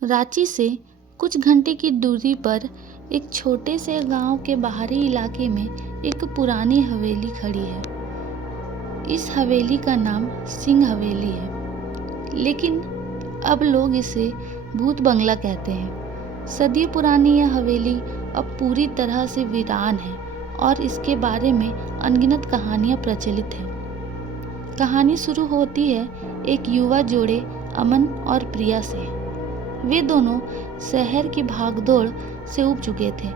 रांची से कुछ घंटे की दूरी पर एक छोटे से गांव के बाहरी इलाके में एक पुरानी हवेली खड़ी है। इस हवेली का नाम सिंह हवेली है, लेकिन अब लोग इसे भूत बंगला कहते हैं। सदियों पुरानी यह हवेली अब पूरी तरह से वीरान है और इसके बारे में अनगिनत कहानियां प्रचलित हैं। कहानी शुरू होती है एक युवा जोड़े अमन और प्रिया से। वे दोनों शहर की भागदौड़ से ऊब चुके थे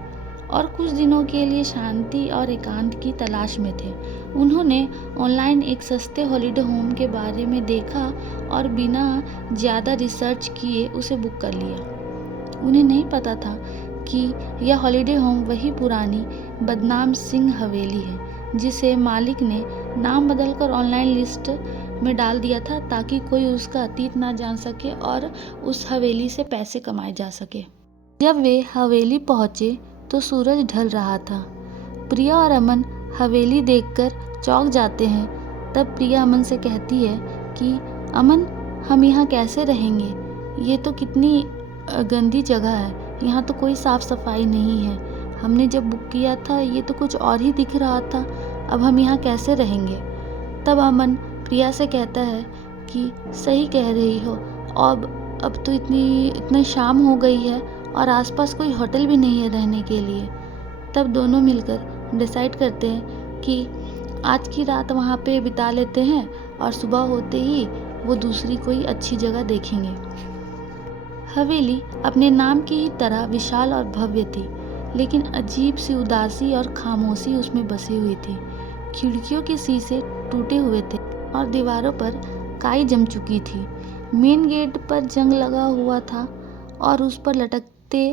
और कुछ दिनों के लिए शांति और एकांत की तलाश में थे। उन्होंने ऑनलाइन एक सस्ते हॉलिडे होम के बारे में देखा और बिना ज़्यादा रिसर्च किए उसे बुक कर लिया। उन्हें नहीं पता था कि यह हॉलिडे होम वही पुरानी बदनाम सिंह हवेली है जिसे मालिक ने नाम बदलकर ऑनलाइन लिस्ट में डाल दिया था ताकि कोई उसका अतीत ना जान सके और उस हवेली से पैसे कमाए जा सके। जब वे हवेली पहुंचे तो सूरज ढल रहा था। प्रिया और अमन हवेली देखकर चौंक जाते हैं। तब प्रिया अमन से कहती है कि अमन, हम यहाँ कैसे रहेंगे? ये तो कितनी गंदी जगह है, यहाँ तो कोई साफ सफाई नहीं है। हमने जब बुक किया था ये तो कुछ और ही दिख रहा था, अब हम यहाँ कैसे रहेंगे? तब अमन प्रिया से कहता है कि सही कह रही हो, अब तो इतनी शाम हो गई है और आसपास कोई होटल भी नहीं है रहने के लिए। तब दोनों मिलकर डिसाइड करते हैं कि आज की रात वहाँ पे बिता लेते हैं और सुबह होते ही वो दूसरी कोई अच्छी जगह देखेंगे। हवेली अपने नाम की ही तरह विशाल और भव्य थी, लेकिन अजीब सी उदासी और खामोशी उसमें बसी हुई थी। खिड़कियों के शीशे टूटे हुए थे और दीवारों पर काई जम चुकी थी। मेन गेट पर जंग लगा हुआ था और उस पर लटकते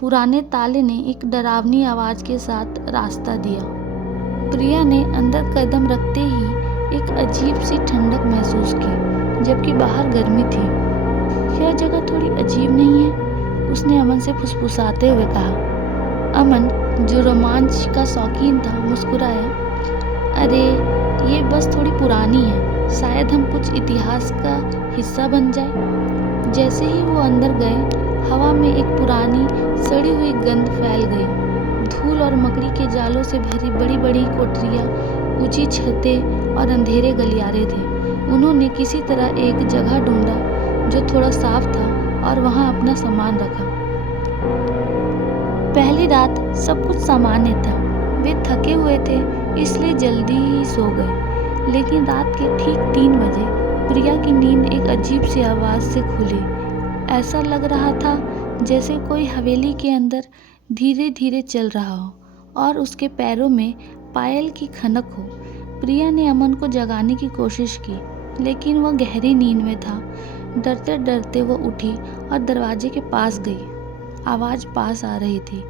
पुराने ताले ने एक डरावनी आवाज के साथ रास्ता दिया। प्रिया ने अंदर कदम रखते ही एक अजीब सी ठंडक महसूस की, जबकि बाहर गर्मी थी। यह जगह थोड़ी अजीब नहीं है? उसने अमन से फुसफुसाते हुए कहा। अमन, जो रोमांच का शौकीन था, मुस्कुराया। अरे, ये बस थोड़ी पुरानी है, शायद हम कुछ इतिहास का हिस्सा बन जाए। जैसे ही वो अंदर गए, हवा में एक पुरानी सड़ी हुई गंध फैल गई। धूल और मकड़ी के जालों से भरी बड़ी बड़ी कोठरियाँ, ऊंची छतें और अंधेरे गलियारे थे। उन्होंने किसी तरह एक जगह ढूंढा जो थोड़ा साफ था और वहाँ अपना सामान रखा। पहली रात सब कुछ सामान्य था। वे थके हुए थे इसलिए जल्दी ही सो गए, लेकिन रात के ठीक 3 बजे प्रिया की नींद एक अजीब सी आवाज़ से खुली। ऐसा लग रहा था जैसे कोई हवेली के अंदर धीरे धीरे चल रहा हो और उसके पैरों में पायल की खनक हो। प्रिया ने अमन को जगाने की कोशिश की, लेकिन वह गहरी नींद में था। डरते डरते वो उठी और दरवाजे के पास गई। आवाज़ पास आ रही थी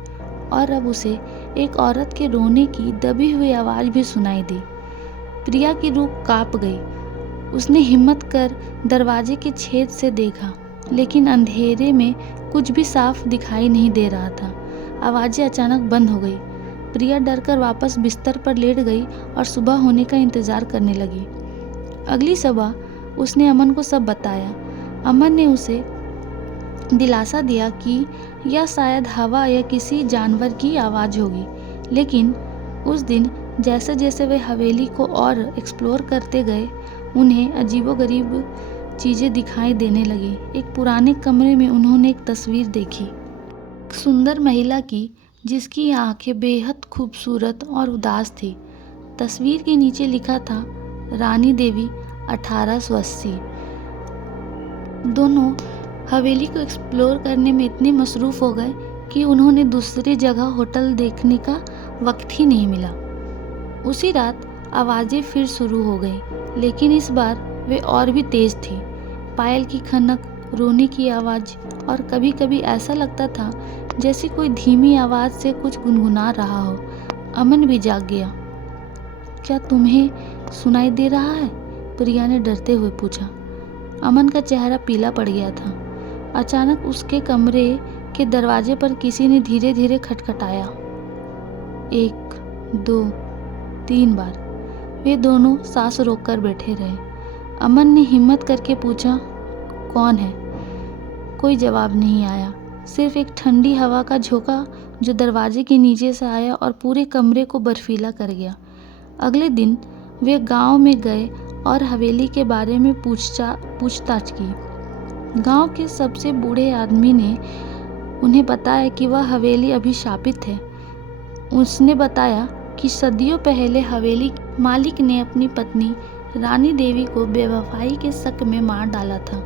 और अब उसे एक औरत के रोने की दबी हुई आवाज़ भी सुनाई दी। प्रिया की रूह कांप गई। उसने हिम्मत कर दरवाजे के छेद से देखा, लेकिन अंधेरे में कुछ भी साफ दिखाई नहीं दे रहा था। आवाज़ें अचानक बंद हो गई। प्रिया डरकर वापस बिस्तर पर लेट गई और सुबह होने का इंतज़ार करने लगी। अगली सुबह उसने अमन को सब बताया। अमन ने उसे दिलासा दिया कि यह शायद हवा या किसी जानवर की आवाज़ होगी, लेकिन उस दिन जैसे जैसे वे हवेली को और एक्सप्लोर करते गए, उन्हें अजीबोगरीब चीज़ें दिखाई देने लगी। एक पुराने कमरे में उन्होंने एक तस्वीर देखी, एक सुंदर महिला की जिसकी आंखें बेहद खूबसूरत और उदास थी। तस्वीर के नीचे लिखा था, रानी देवी 1880। दोनों हवेली को एक्सप्लोर करने में इतने मसरूफ़ हो गए कि उन्होंने दूसरी जगह होटल देखने का वक्त ही नहीं मिला। उसी रात आवाज़ें फिर शुरू हो गई, लेकिन इस बार वे और भी तेज़ थी। पायल की खनक, रोने की आवाज़ और कभी कभी ऐसा लगता था जैसे कोई धीमी आवाज़ से कुछ गुनगुना रहा हो। अमन भी जाग गया। क्या तुम्हें सुनाई दे रहा है? प्रिया ने डरते हुए पूछा। अमन का चेहरा पीला पड़ गया था। अचानक उसके कमरे के दरवाजे पर किसी ने धीरे धीरे खटखटाया। 1, 2, 3 बार। वे दोनों सांस रोककर बैठे रहे। अमन ने हिम्मत करके पूछा, कौन है? कोई जवाब नहीं आया, सिर्फ एक ठंडी हवा का झोंका जो दरवाजे के नीचे से आया और पूरे कमरे को बर्फीला कर गया। अगले दिन वे गांव में गए और हवेली के बारे में पूछताछ की। गांव के सबसे बूढ़े आदमी ने उन्हें बताया कि वह हवेली अभिशापित है। उसने बताया कि सदियों पहले हवेली मालिक ने अपनी पत्नी रानी देवी को बेवफाई के शक में मार डाला था।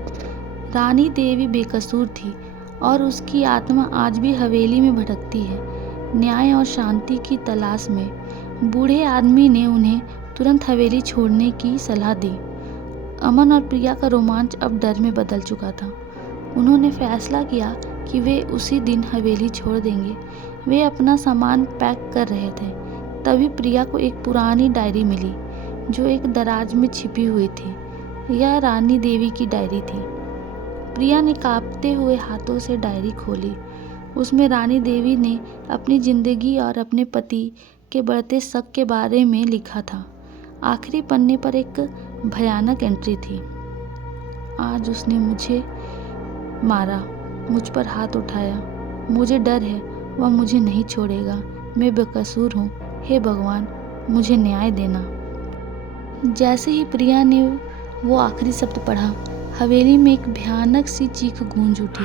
रानी देवी बेकसूर थी और उसकी आत्मा आज भी हवेली में भटकती है, न्याय और शांति की तलाश में। बूढ़े आदमी ने उन्हें तुरंत हवेली छोड़ने की सलाह दी। अमन और प्रिया का रोमांच अब डर में बदल चुका था। उन्होंने फैसला किया कि वे उसी दिन हवेली छोड़ देंगे। वे अपना सामान पैक कर रहे थे, तभी प्रिया को एक पुरानी डायरी मिली जो एक दराज में छिपी हुई थी। यह रानी देवी की डायरी थी। प्रिया ने कांपते हुए हाथों से डायरी खोली। उसमें रानी देवी ने अपनी जिंदगी और अपने पति के बढ़ते शक के बारे में लिखा था। आखिरी पन्ने पर एक भयानक एंट्री थी, आज उसने मुझे मारा, मुझ पर हाथ उठाया, मुझे डर है वह मुझे नहीं छोड़ेगा, मैं बेकसूर हूँ, हे भगवान मुझे न्याय देना। जैसे ही प्रिया ने वो आखिरी शब्द पढ़ा, हवेली में एक भयानक सी चीख गूंज उठी।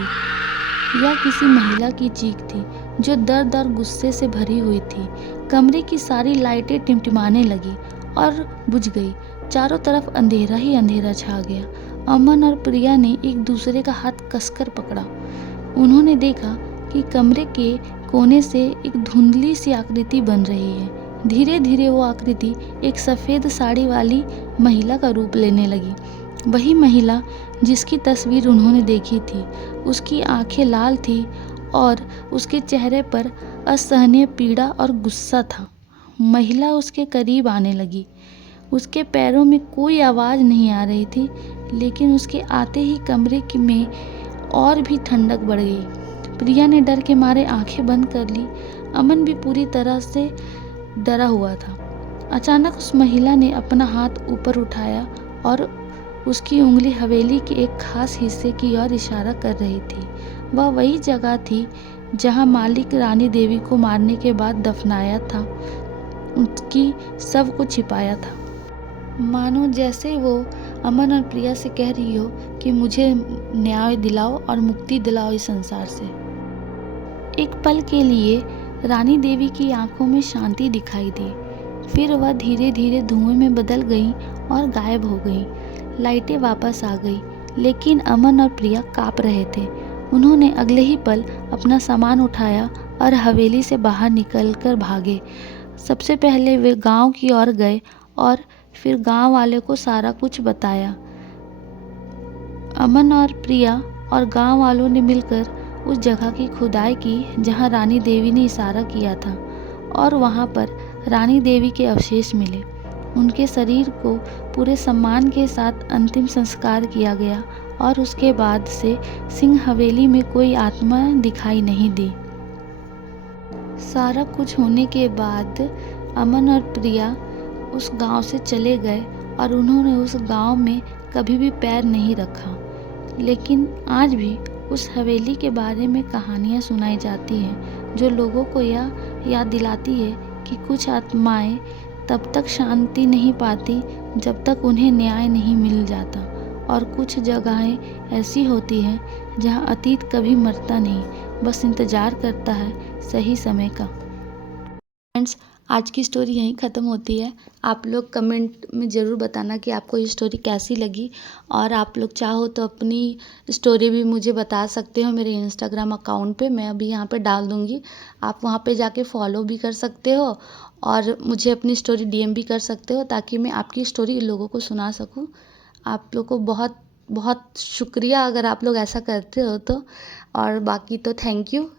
यह किसी महिला की चीख थी जो दर्द और गुस्से से भरी हुई थी। कमरे की सारी लाइटें टिमटिमाने लगी और बुझ गई। चारों तरफ अंधेरा ही अंधेरा छा गया। अमन और प्रिया ने एक दूसरे का हाथ कसकर पकड़ा। उन्होंने देखा कि कमरे के कोने से एक धुंधली सी आकृति बन रही है। धीरे धीरे वो आकृति एक सफ़ेद साड़ी वाली महिला का रूप लेने लगी। वही महिला जिसकी तस्वीर उन्होंने देखी थी। उसकी आंखें लाल थी और उसके चेहरे पर असहनीय पीड़ा और गुस्सा था। महिला उसके करीब आने लगी। उसके पैरों में कोई आवाज़ नहीं आ रही थी, लेकिन उसके आते ही कमरे में और भी ठंडक बढ़ गई। प्रिया ने डर के मारे आंखें बंद कर ली। अमन भी पूरी तरह से डरा हुआ था। अचानक उस महिला ने अपना हाथ ऊपर उठाया और उसकी उंगली हवेली के एक खास हिस्से की ओर इशारा कर रही थी। वह वही जगह थी जहां मालिक रानी देवी को मारने के बाद दफनाया था, उसकी शव को छिपाया था। मानो जैसे वो अमन और प्रिया से कह रही हो कि मुझे न्याय दिलाओ और मुक्ति दिलाओ इस संसार से। एक पल के लिए रानी देवी की आंखों में शांति दिखाई दी, फिर वह धीरे धीरे धुएं में बदल गई और गायब हो गई। लाइटें वापस आ गई, लेकिन अमन और प्रिया कांप रहे थे। उन्होंने अगले ही पल अपना सामान उठाया और हवेली से बाहर निकलकर भागे। सबसे पहले वे गांव की ओर गए और फिर गांव वाले को सारा कुछ बताया। अमन और प्रिया और गांव वालों ने मिलकर उस जगह की खुदाई की जहां रानी देवी ने इशारा किया था, और वहां पर रानी देवी के अवशेष मिले। उनके शरीर को पूरे सम्मान के साथ अंतिम संस्कार किया गया और उसके बाद से सिंह हवेली में कोई आत्मा दिखाई नहीं दी। सारा कुछ होने के बाद अमन और प्रिया उस गांव से चले गए और उन्होंने उस गांव में कभी भी पैर नहीं रखा। लेकिन आज भी उस हवेली के बारे में कहानियाँ सुनाई जाती हैं जो लोगों को यह याद दिलाती है कि कुछ आत्माएं तब तक शांति नहीं पाती जब तक उन्हें न्याय नहीं मिल जाता, और कुछ जगहें ऐसी होती हैं जहां अतीत कभी मरता नहीं, बस इंतज़ार करता है सही समय का। फ्रेंड्स, आज की स्टोरी यहीं ख़त्म होती है। आप लोग कमेंट में ज़रूर बताना कि आपको ये स्टोरी कैसी लगी, और आप लोग चाहो तो अपनी स्टोरी भी मुझे बता सकते हो मेरे इंस्टाग्राम अकाउंट पे। मैं अभी यहाँ पे डाल दूँगी, आप वहाँ पे जाके फॉलो भी कर सकते हो और मुझे अपनी स्टोरी डीएम भी कर सकते हो, ताकि मैं आपकी स्टोरी लोगों को सुना सकूँ। आप लोग को बहुत बहुत शुक्रिया अगर आप लोग ऐसा करते हो तो, और बाकी तो थैंक यू।